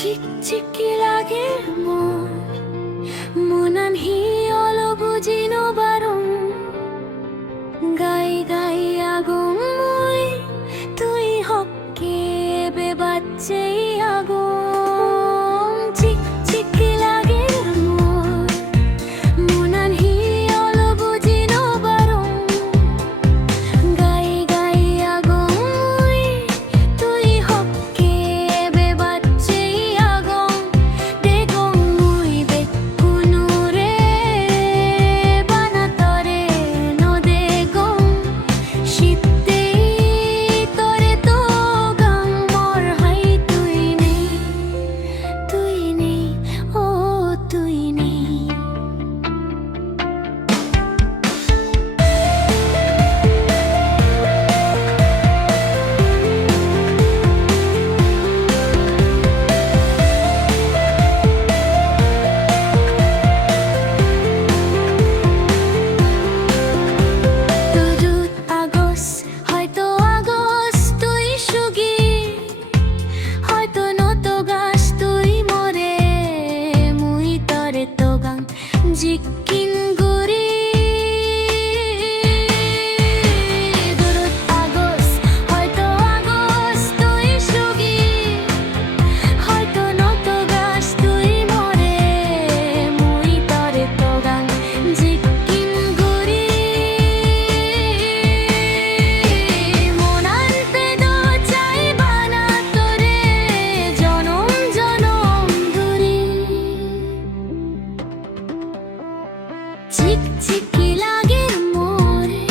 ಚಿಕ್ಕಿ লাগে মনান হি অলো বুঝিনো বারং গাই গাই আগম মুই তুই হকে বেবাচ্চে আগম চিকি লাগে মনান হি অলো বুঝিনো বারং গাই গাই আগম মুই তুই হকে বেবাচ্চে আগম দেগম মুই বেকুনু রে বানাতরে নো দেগম শীতে তরে তো গাম মোর হাই তুই নেই ও তুই নেই তুজুত আগস হয়তো আগস তুই সুগি হয়তো নত গাছ তুই মরে মুই তরে তো গান জিকিন গুরি দুরুত আগস হয়তো আগস তুই সুগি হয়তো নত গাছ তুই মরে মুই তরে তো গান জিকিন গুরি মনান্তে দো চাই বানা তোরে জনম জনম ধরি চিকি লাগে মোরে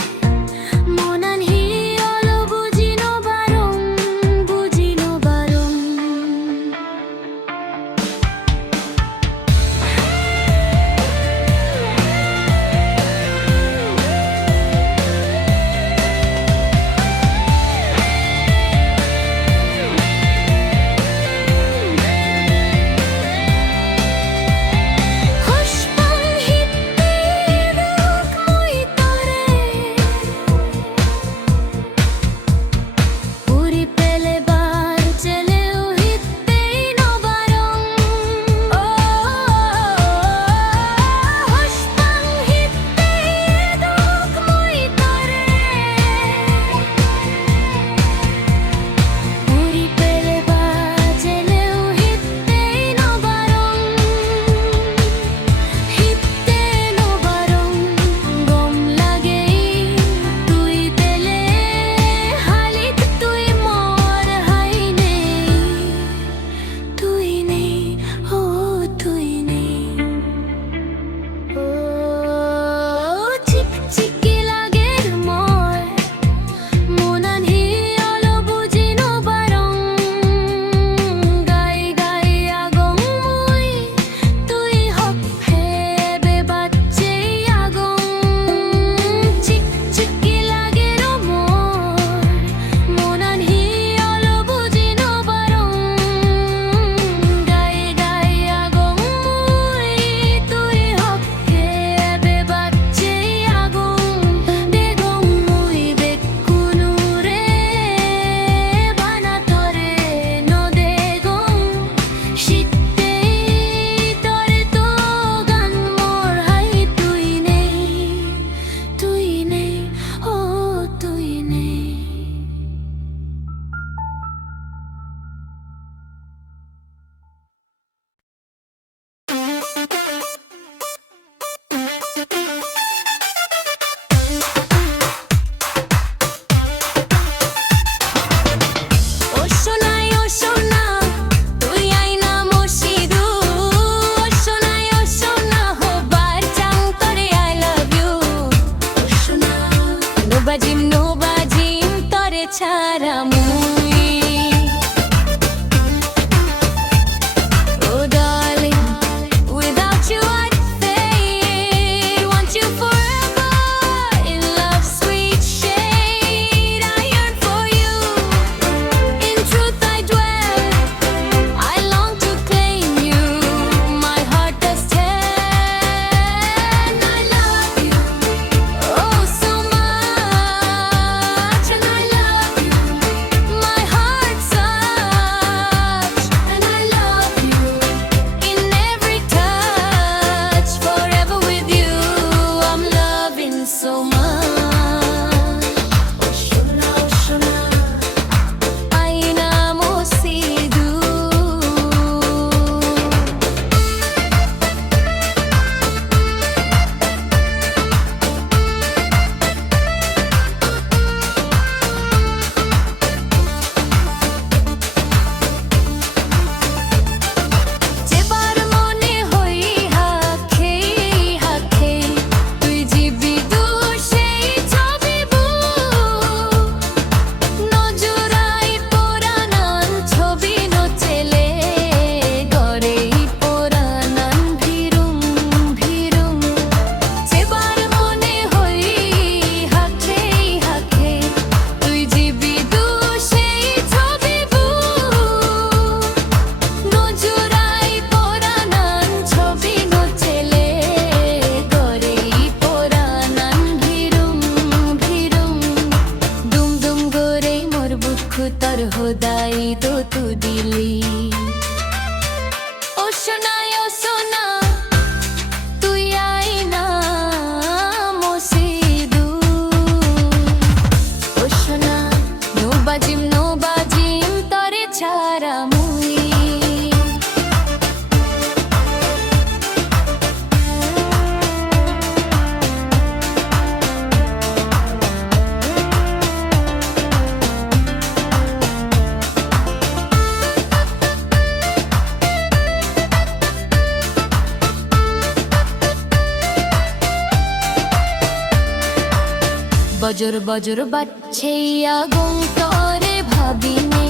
মনান হি অলো বুঝিনো বারং হুষ্পং হিতে রুক মুই তরে পুরি পেলে বার চলেও হিতেই নবারং ও হুষ্পং হিতে রুক মুই তরে পুরি পেলে বার চলেও হিতেই নবারং হিতে নবারং গম লাগে তুই পেলে হালিত তুই মোর হাই নেই ও তুই নেই ও চিকি লাগে মোর মনান হি অলো বুঝিনো বারং গাই গাই আগম মুই তুই হকে বেবাচ্চে আগম চিকি লাগে মোর মনান হি অলো বুঝিনো বারং গাই গাই আগম মুই তুই হকে বেবাচ্চে আগম দেগম মুই বেকুনু রে বানা তোরে নো দেগম শীতে তরে তো গান মোর হাই তুই নেই ও তুই নেই ও সোনা তুই আইনা মসিদু ও সোনা হবার চাং তোরে আই লাভ ইউ ও সোনা নো বাজিম তোরে ছাড়া মুই Oh darling, without you I'd fade. Want you forever in love's sweet shade. I yearn for you. In truth I dwell. I long to claim you. My heart does tell. I love you oh so much, and I love you তোর হোদাই তো তু দিলি ও সোনা তুই I না মসিদু ও সোনা no বাজিম তরে ছাড়া মুই বজর বজর বাজছে আগুন তরে ভাবিনে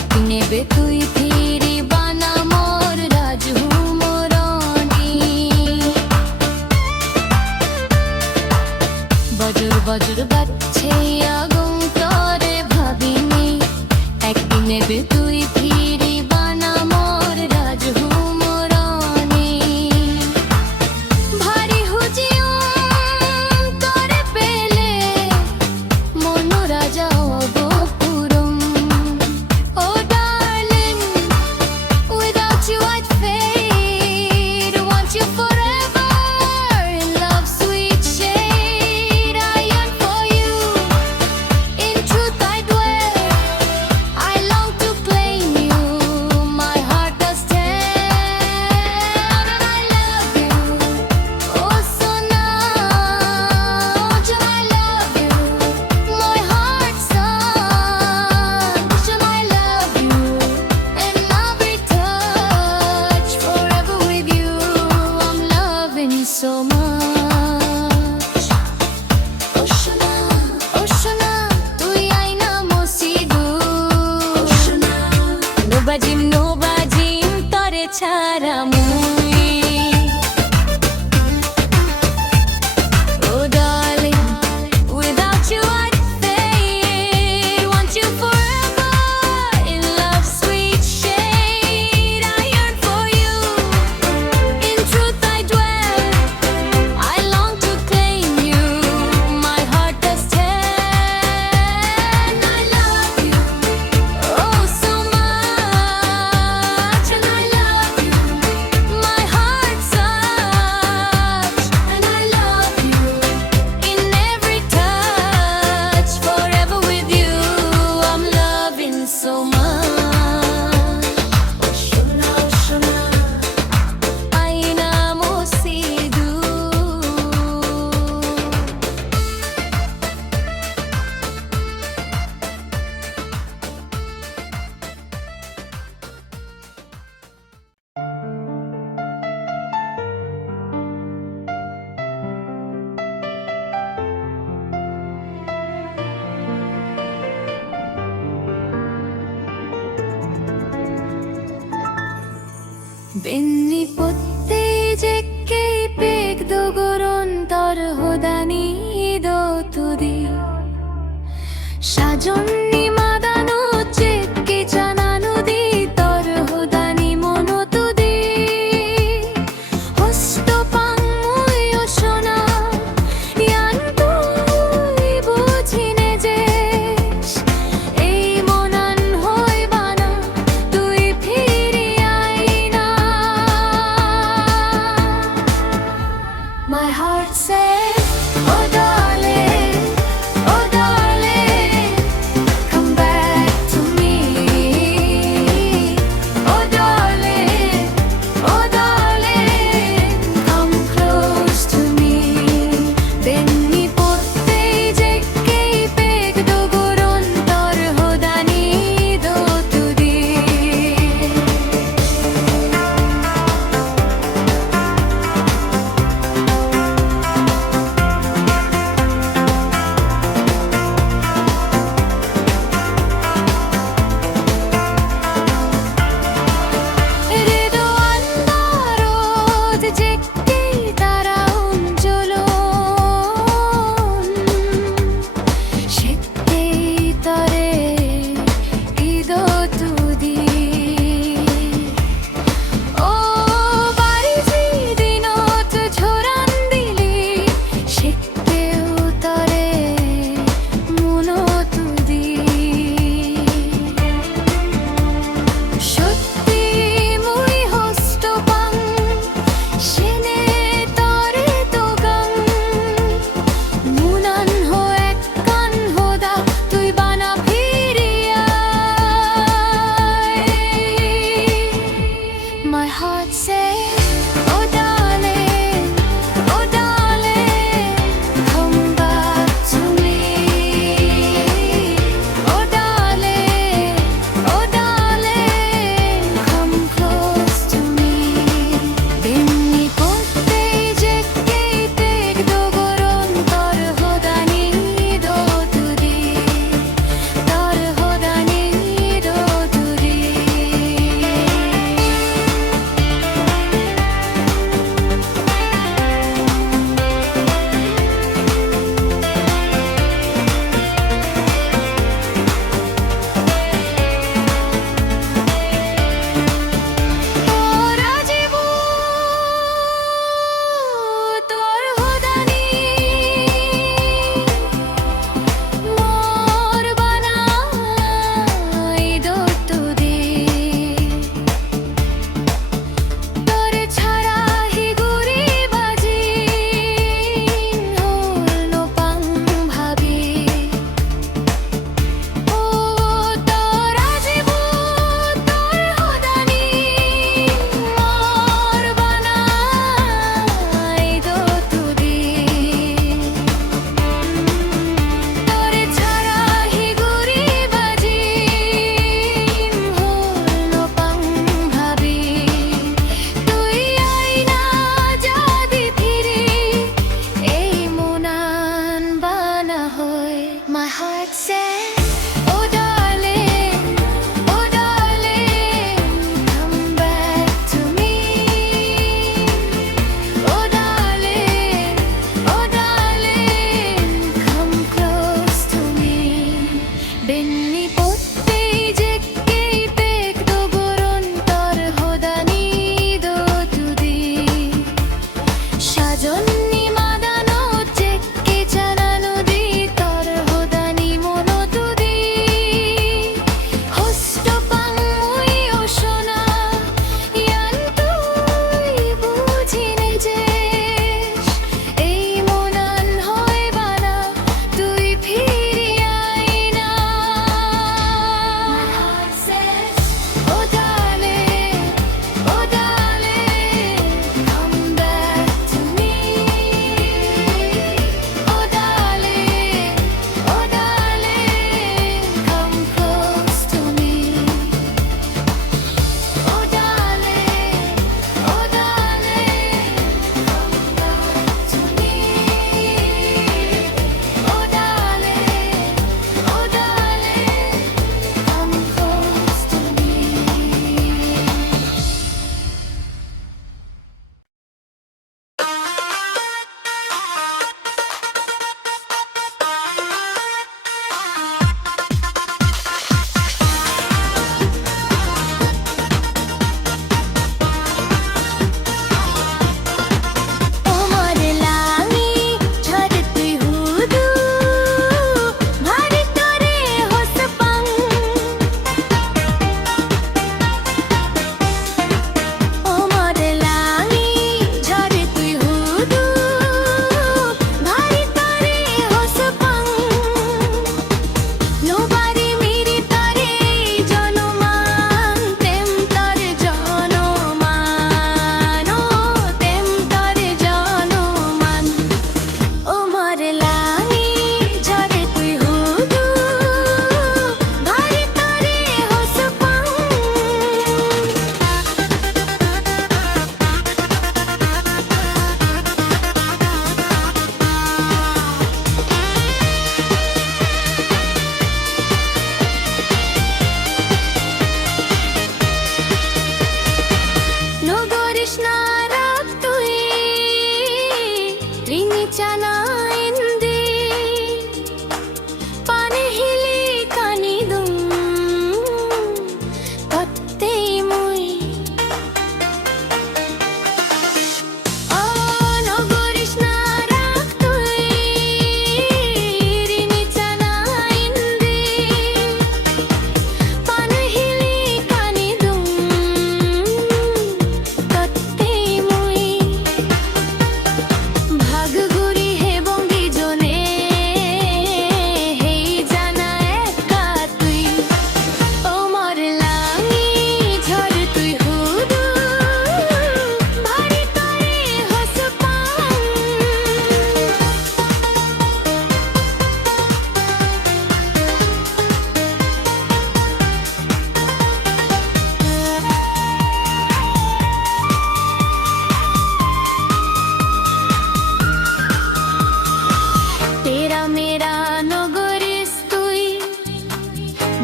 এক নেবে তুই ফিরি বানা মোর রাজকুমারনী বজর বজর বাজছে আগুন তরে ভাবিনে এক নেবে তুই ফিরি বানা মোর রাজকুমারনী ভারী হুজিও তরে পেলে মনো রাজা অবপুরম ও darling without you I'd fade want you forever in love's sweet shade I yearn for you in truth I dwell I long to claim you my heart does tell and I love you oh sona I love you my heart's son I love you and every touch forever with you I'm loving so much Oshana তুই আইনা মসিদু Oshana no বাজিম তরে ছাড়া মুই Oh darling, without you I'd fade want you forever in love's sweet shade I yearn for you in truth I dwell I long to claim you my heart does tell I love you oh so much and I love you my heart's such and I love you in every touch forever with you I'm loving so much Oshana aina mosidu Benni potte jekke pek dogoron tor hodani do tudi sajonni madano jekke jananu di tor hodani mono tudi hosto pangmui oshona yan tui bujhine jesh ei monan hoi bana tui phiri aina my heart says oh darling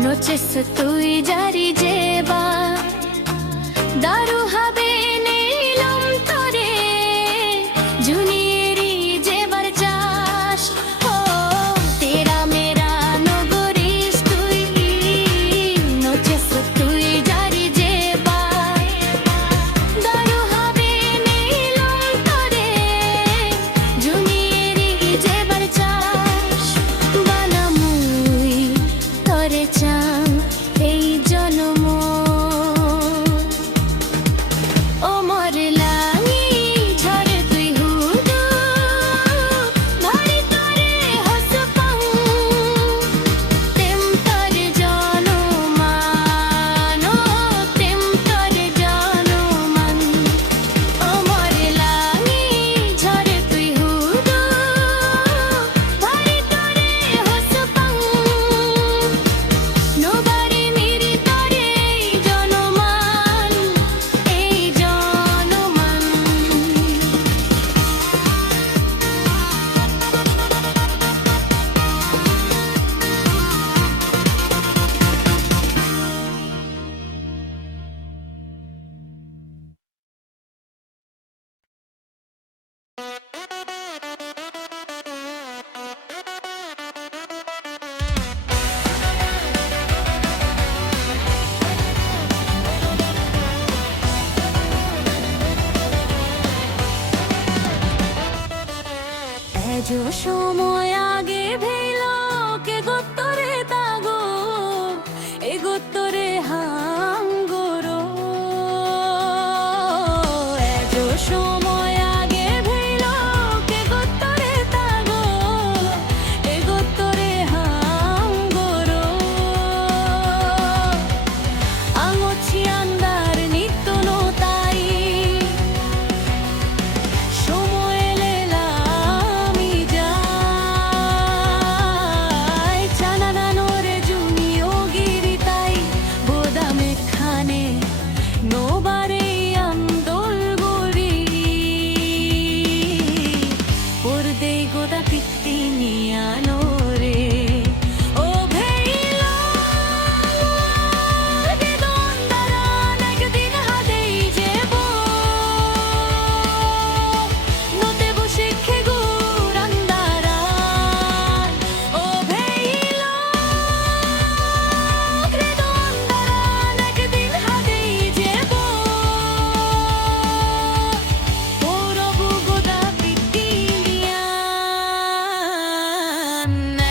noches tui jari jeba daru habe nilam tore junieri jebar chas ho tera mera nogoris tui noches tui jari jeba daru habe nilam tore junieri jebar chas banamui tore চাও এই জনম ও মোর লাগি ঝরে তুই হুদু ভারি তরে হস পাউ তেম তরে জনমান ও তেম তরে জনমান ও মোর লাগি ঝরে তুই হুদু ভারি তরে হস পাউ Nobody miri tore jonoman ei jonoman এজো সময় আগে ভেলো কে গোত্তরে তাগো এ গোত্তরে হাঙ্গরো এজো সময় আগে ভেলো কে গোত্তরে তাগো এ গোত্তরে হাঙ্গরো আঙছি আন্দার নিত্য নতাই সময় লেলামি যাই চানানা নোরে জুনি ও গিরিতাই বোদামে খানে নোবারে আন্দোল গরি পরদে গোদা পিত্তি নিয়ানো রে ও ভেইলো গে দন্দারান একদিন হাদেই যেবো নতে বসে খেগো রান্দারান ও ভেইলো গে দন্দারান একদিন হাদেই যেবো পরবু গোদা পিত্তি নিয়ান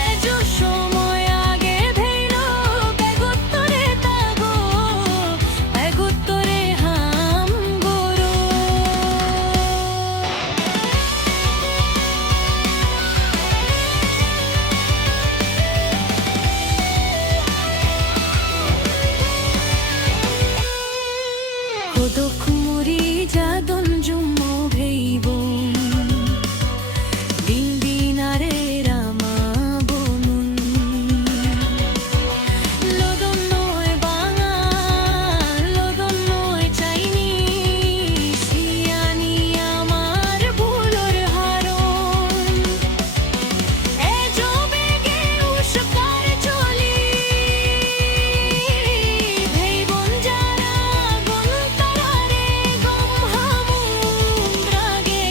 এজো সময় আগে ভেইলো কে গোত্তরে তাগো এ গোত্তরে হামগরো 고독 물이 자던 좀 모베이봄 딘딘 아래 라마보문 로돈 노에 방아 로돈 노에 চাইনি শিয়ানি আমার ভুলোর হারণ এজো বেগে উস্কার চলি ভেইবন যারা গুন তারারে গম হামুন্দ্রাগে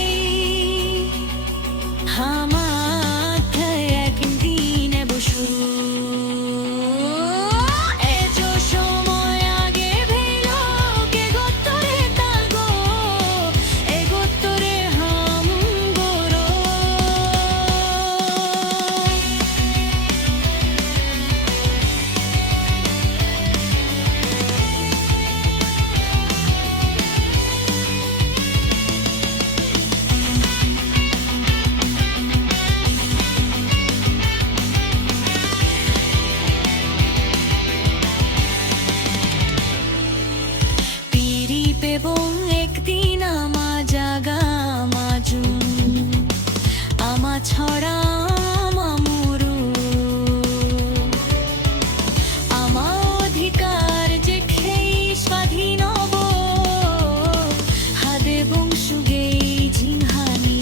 হামাথে একদিনে বসু এজো সময় আগে ভেইলো কে গোত্তরে তাগো এ গোত্তরে হামগরো পিরি পেবং একদিন আমা জাগা মাজুন আমা ছড়া আমা মুরু আমা অধিকার যে খেই স্বাধীন হব হাদে বংশুগেই জিংহানি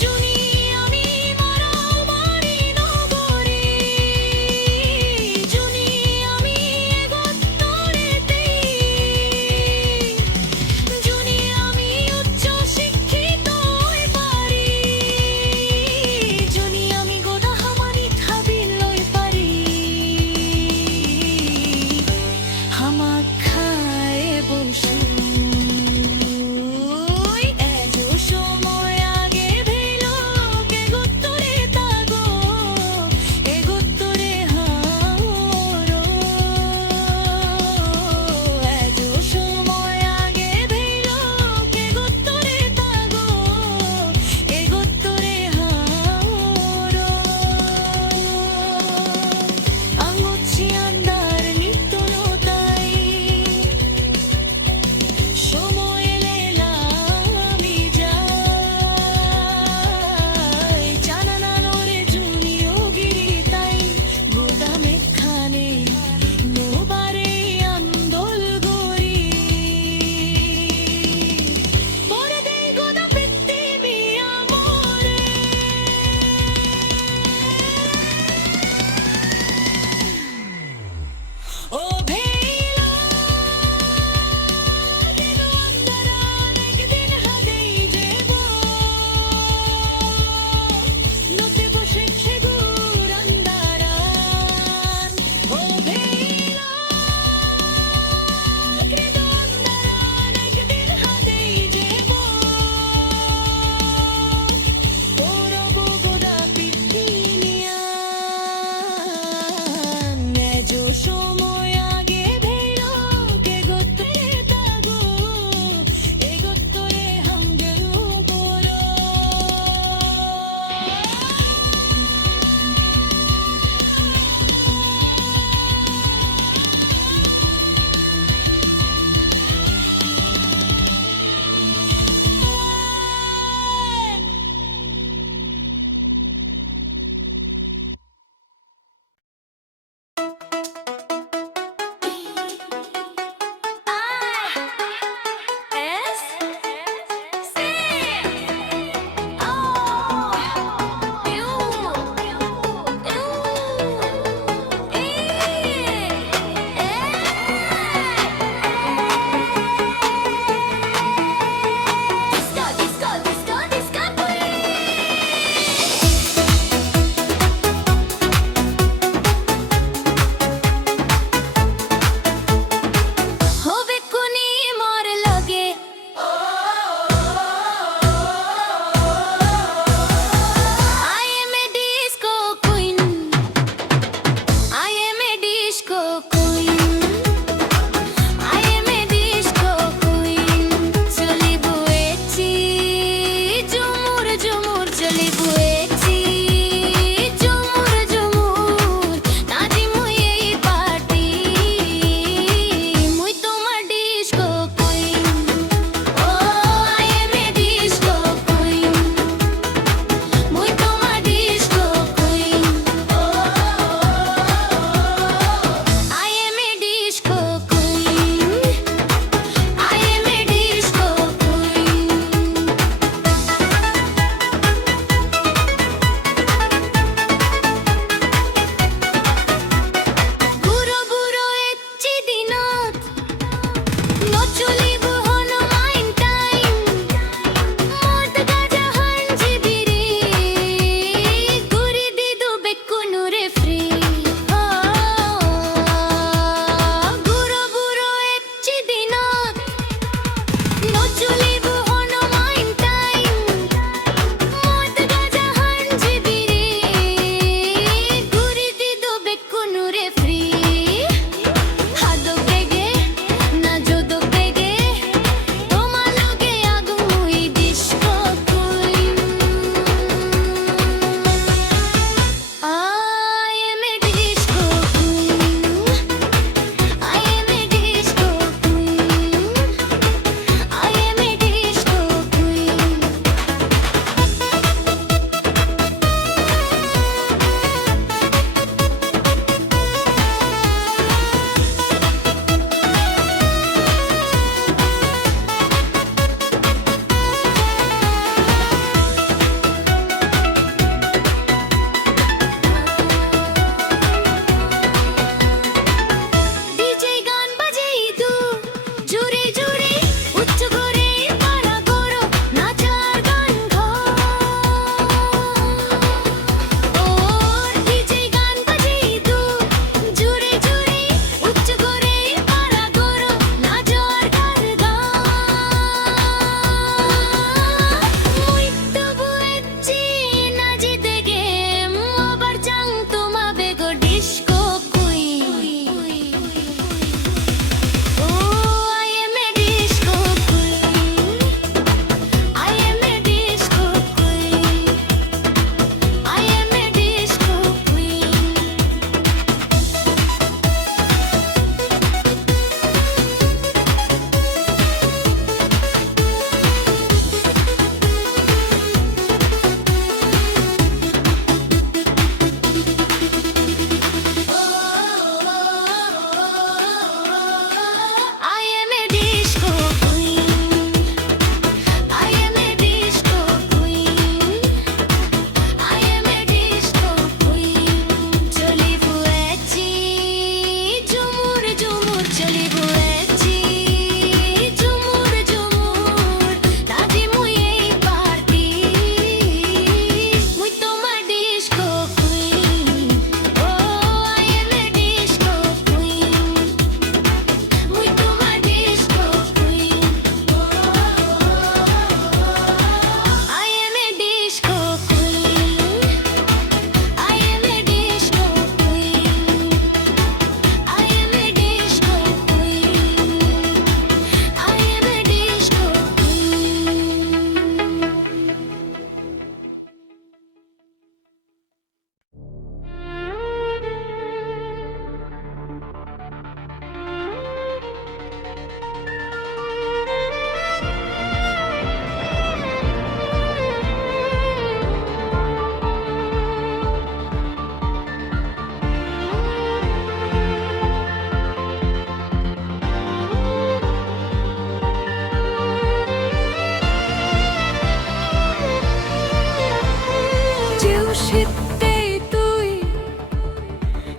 জুনি আমি মারা মারি নগরী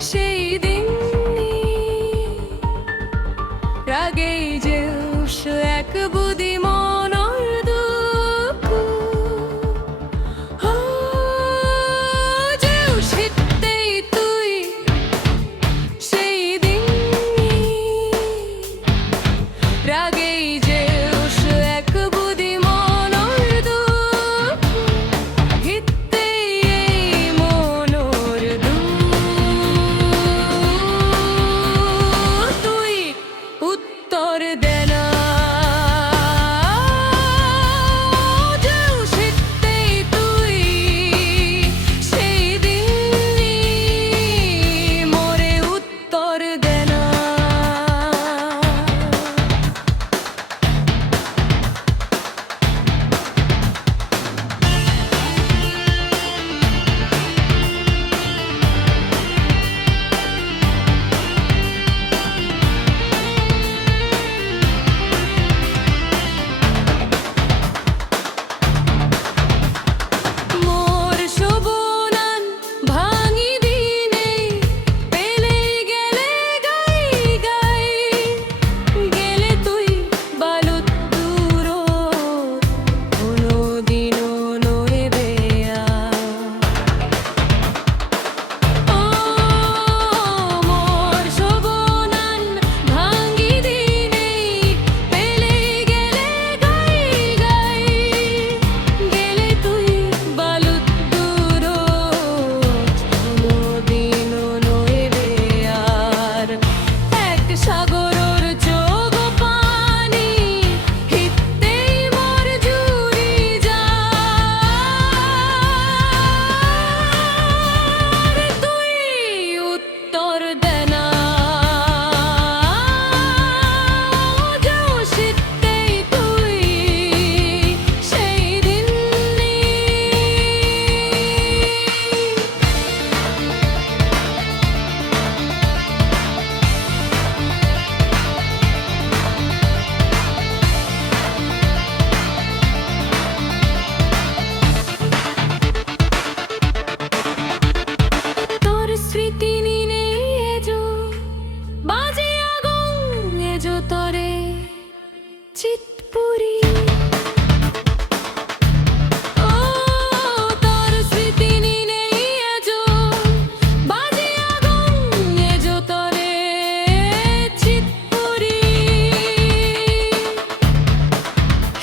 সেই দিন রাগেই যে উষ এক বুদি মনৰ দুখ যে উষিতেই তুই সেই দিন রাগেই যে উষ এক বুদি মনৰ দুখ হিতেই এই মনৰ দুখ তুই উত্তর দে না যে উষিতেই তুই সেই দিন মোরে উত্তর দে না মোর শোভনান ভাঙি দিনে পেলে গেলে গাই গাই গেলে তুই বালুত দূর কোনোদিনও নইবে ও মোর শোভনান ভাঙি দিনে পেলে গেলে গাই গাই গেলে তুই বালুত দূর কোনোদিনও নইবে আর এক সাগরর যোগ পানি হিতেই মোর জুড়ি যায় তুই উত্তর দে না যে উষিতেই তুই সেই দিন তোর স্মৃতি নিনে এজো বাজে আগুন এজো তরে চিতপুরি ও তোর স্মৃতি নিনে এজো বাজে আগুন এজো তরে চিতপুরি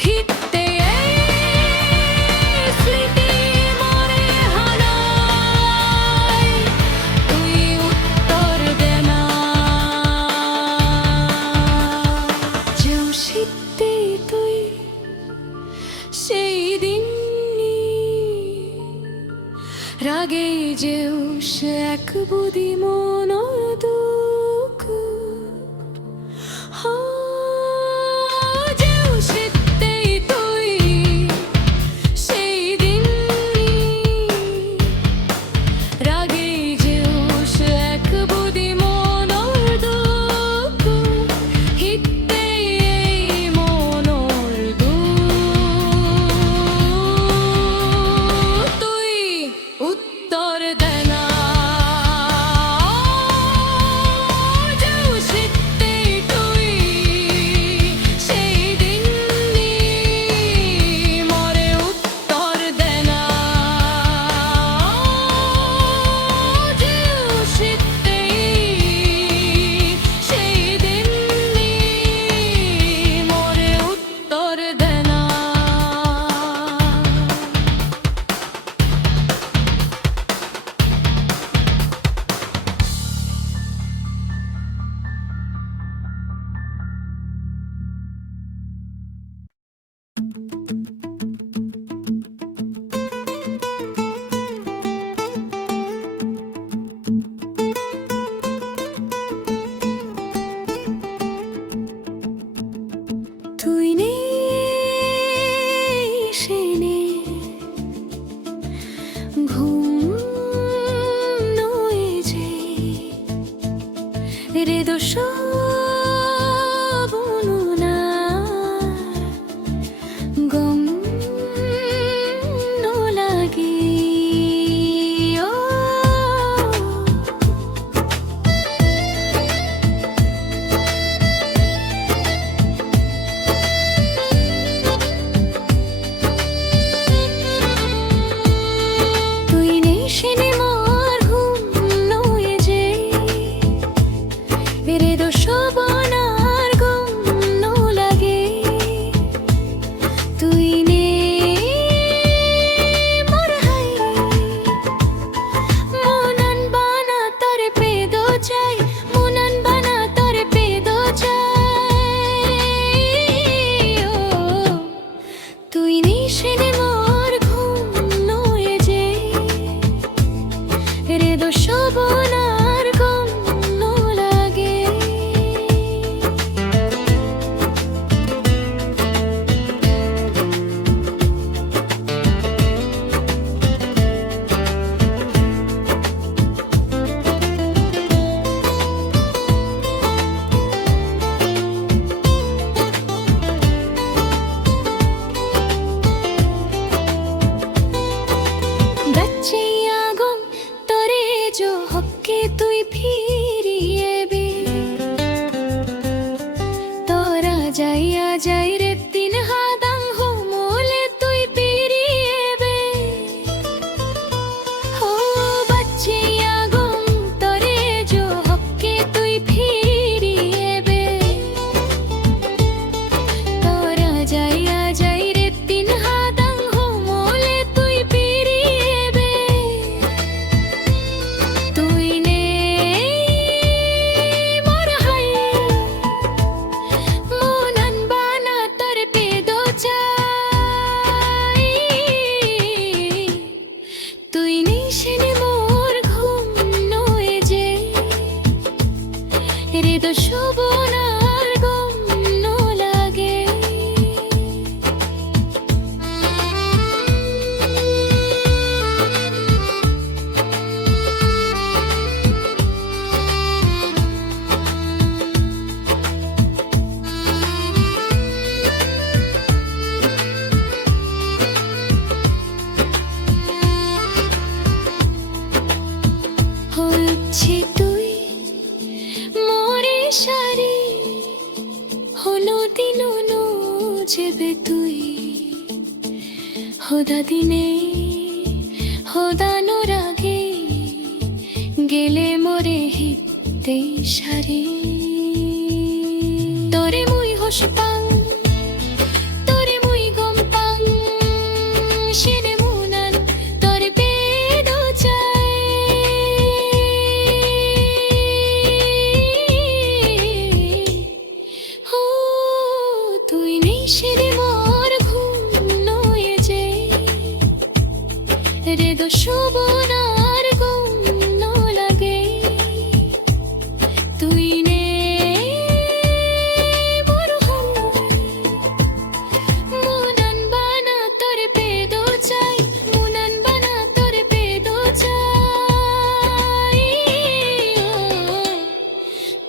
হিতে এই স্মৃতি মোরে হারায় তুই উত্তর দে না যে উষিতেই তুই সেই দিন রাগেই যে উষ এক বুদি মনৰ দুখ যে উষিতেই তুই সেই দিন রাগেই যে উষ এক বুদি মনৰ দুখ হিতেই এই মনৰ দুখ তুই উত্তর দে না যে উষিতেই তুই সেই দিন মোরে উত্তর দে না যে উষিতেই সেই দিন মোরে উত্তর দে না তুই নেই সে নেই ঘুম নয় যে রে দোষ বনুনা গম ন লাগি ও হৃদ শোভনার গন্ধ লাগে। হচ্ছে তুই মোরে সারি, হলো দিন যেবে তুই, হোদা দিনে হোদানোর আগে গেলে মোরে হিতে সারি। তোরে মুই হোস পাং, তোরে মুই গম পাং, সেনে মুনান তোরে পেদো চাই। ও তুই নেই সেনে মোর ঘুম নয়ে যে, হৃদ শোভনার গন্ধ লাগে। তুই নে মোর মুনান বানা তোরে পেদো চাই, মুনান বানা তোরে পেদো চাই।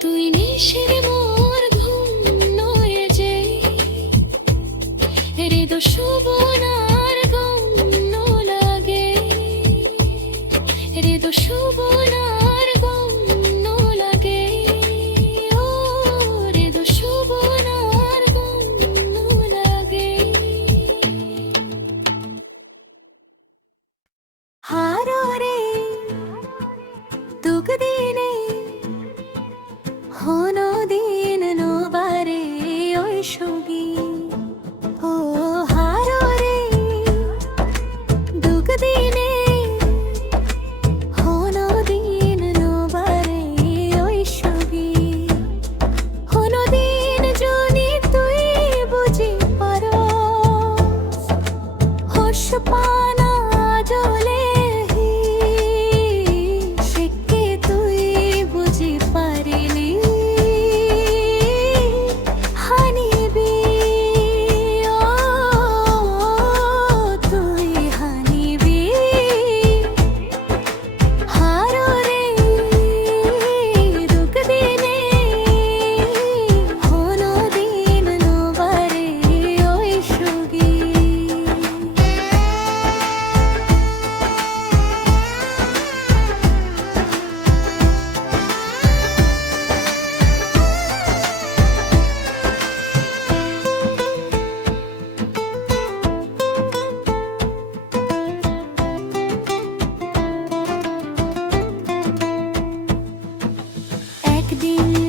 তুই নে সেরে মোর ঘুম নয়ে যে, হৃদ শোভনার গন্ধ লাগে। হৃদ শোভনার গন্ধ লাগে। ও হৃদ শোভনার গন্ধ লাগে। হারো রে দুঃখ দিনে হনো দিন নোবারে ওই সঙ্গী। ও হারো রে দুঃখ দিনে হনো দিন নোবারে ওই সঙ্গী। হনো দিন যদি তুই বুঝি পারো, হোস পানা জলে শিখে তুই বুঝি পারিলি। হানিবি ও তুই হানিবি। হারো রে দুঃখ দিনে হনো দিন নোবারে ওই সঙ্গী। একদিন